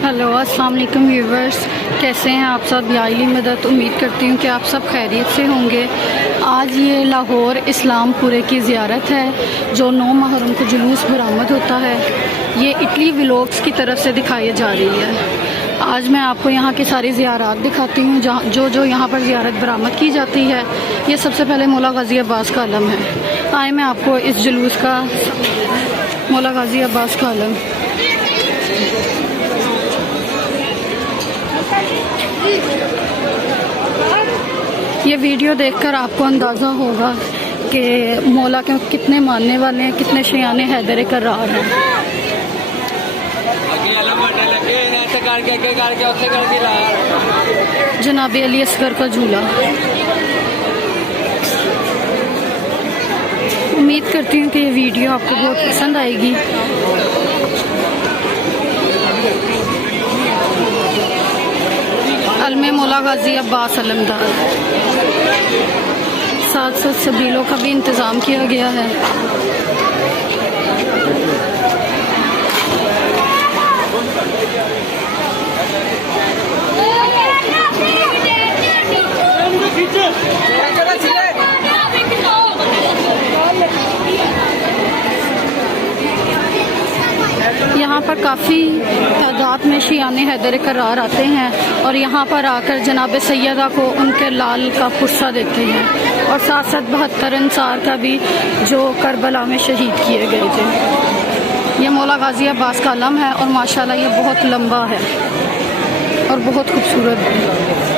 Hello अस्सलाम वालेकुम viewers, कैसे हैं आप सब। याइली मदद, उम्मीद करती हूँ कि आप सब खैरियत से होंगे। आज ये लाहौर इस्लामपुरे की ज़ियारत है जो 9 मुहर्रम को जुलूस बरामद होता है। ये इटली व्लॉग्स की तरफ से दिखाई जा रही है। आज मैं आपको यहाँ की सारी ज़ियारत दिखाती हूँ जहाँ जो यहाँ पर ज़ियारत बरामद की जाती है। ये सबसे पहले मौला गाज़ी अब्बास का अलम है। आए मैं आपको इस जुलूस का मौला गाज़ी अब्बास का अलम ये वीडियो देखकर आपको अंदाज़ा होगा कि मौला के कितने मानने वाले हैं, कितने शयाने हैदर करार हैं। जनाब अली असगर का झूला। उम्मीद करती हूँ कि ये वीडियो आपको बहुत पसंद आएगी। अलमे मौला गाज़ी अब्बास अलमदार, साथ साथ सबीलों का भी इंतज़ाम किया गया है। यहाँ पर काफ़ी तादाद में शियाने हैदर करार आते हैं और यहाँ पर आकर जनाब सैयदा को उनके लाल का पुर्सा देते हैं और साथ साथ 72 अंसार का भी जो करबला में शहीद किए गए थे। ये मौला गाज़ी अब्बास का अलम है और माशाल्लाह ये बहुत लंबा है और बहुत खूबसूरत है।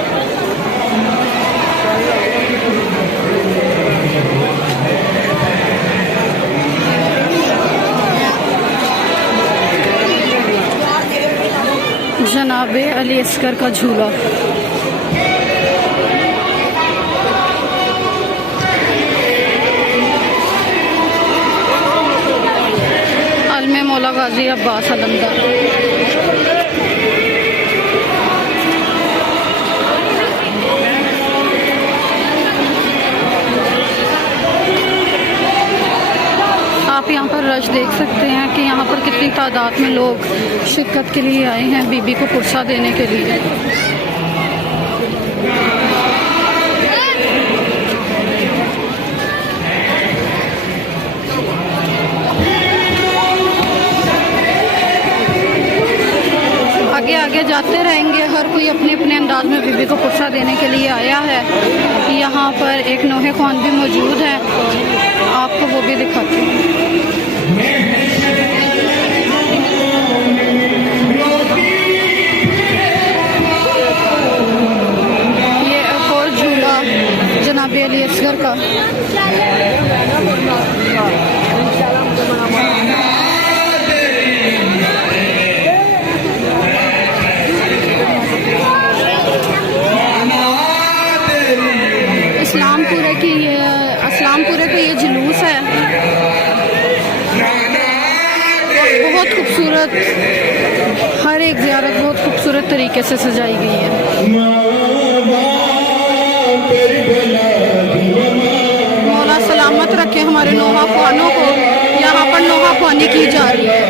जनाबे अली असगर का झूला। अलमे मौला गाज़ी अब्बास अलमदार। आप यहाँ पर रश देख सकते हैं कि यहाँ पर कितनी तादाद में लोग शिरकत के लिए आए हैं बीबी को पुर्सा देने के लिए। आगे आगे जाते रहेंगे, हर कोई अपने अपने अंदाज में बीबी को पुर्सा देने के लिए आया है। यहाँ पर एक नोहे ख्वान भी मौजूद है, आपको वो भी दिखाती हूँ। ये एक और झूला जनाब अली असगर का। इस्लामपुरे का ये जुलूस है, बहुत खूबसूरत। हर एक ज़ियारत बहुत खूबसूरत तरीके से सजाई गई है। मौला सलामत रखे हमारे नोहा ख्वानों को। यहाँ पर नोहा ख्वानी की जा रही है।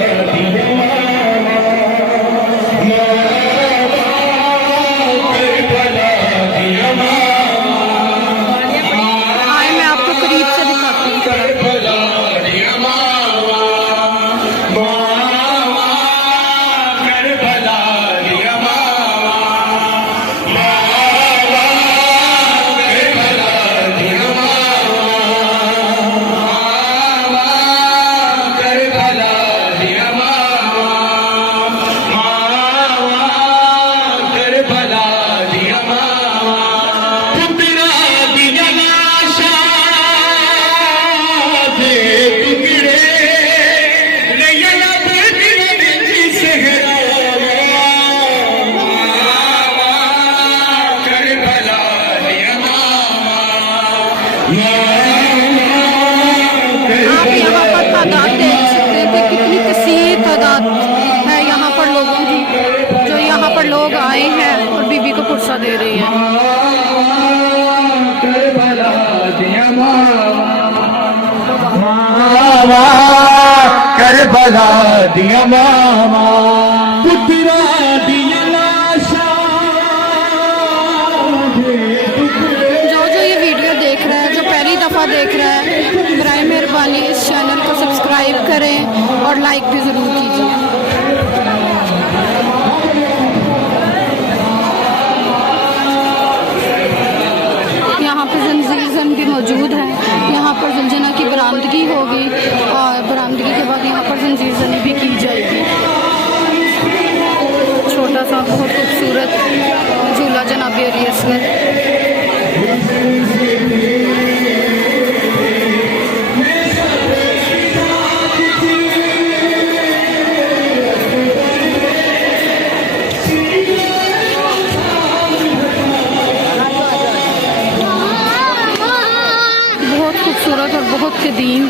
आप यहाँ पर तादाद देख सकते हैं कि कितनी कसीर तादाद है यहाँ पर लोगों की, जो यहाँ पर लोग आए हैं और बीबी को पुर्सा दे रही है। करबला दिया मामा पुत्रा तलबा देख रहा है, बराए मेहरबानी इस चैनल को सब्सक्राइब करें और लाइक भी ज़रूर कीजिए। यहाँ पर जंजीर जन भी मौजूद है। यहाँ पर जलजना की बरामदगी होगी और बरामदगी के बाद यहाँ पर जंजीर जनी भी की जाएगी। छोटा सा बहुत खूबसूरत झूला जनाब अली असगर। बहुत खूबसूरत और बहुत कदीम